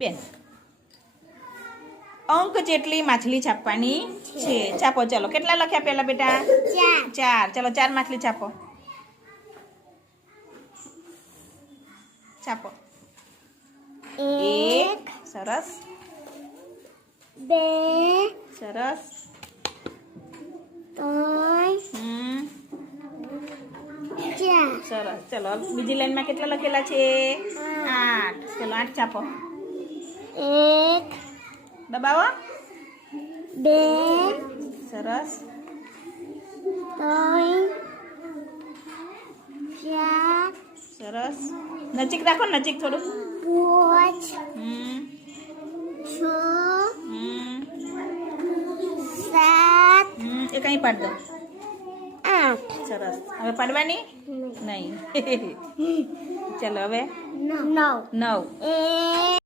બેન અંક જેટલી માછલી છાપવાની છે. છાપો. ચલો કેટલા લખ્યા પહેલા બેટા? 4. ચલો 4 માછલી છાપો. છાપો. 1. સરસ. 2. સરસ. 3. 4. સરસ. ચલો બીજી લાઈનમાં કેટલા લખેલા છે? 8. ચલો 8 છાપો. 1. દબાવો. 2. સરસ. 3. 4. સરસ. નજીક રાખો, નજીક થોડું. 5. 6. 7. એ કઈ પાડ દો. 8. સરસ. હવે પાડવાની નહીં. ચલો હવે 9. 9.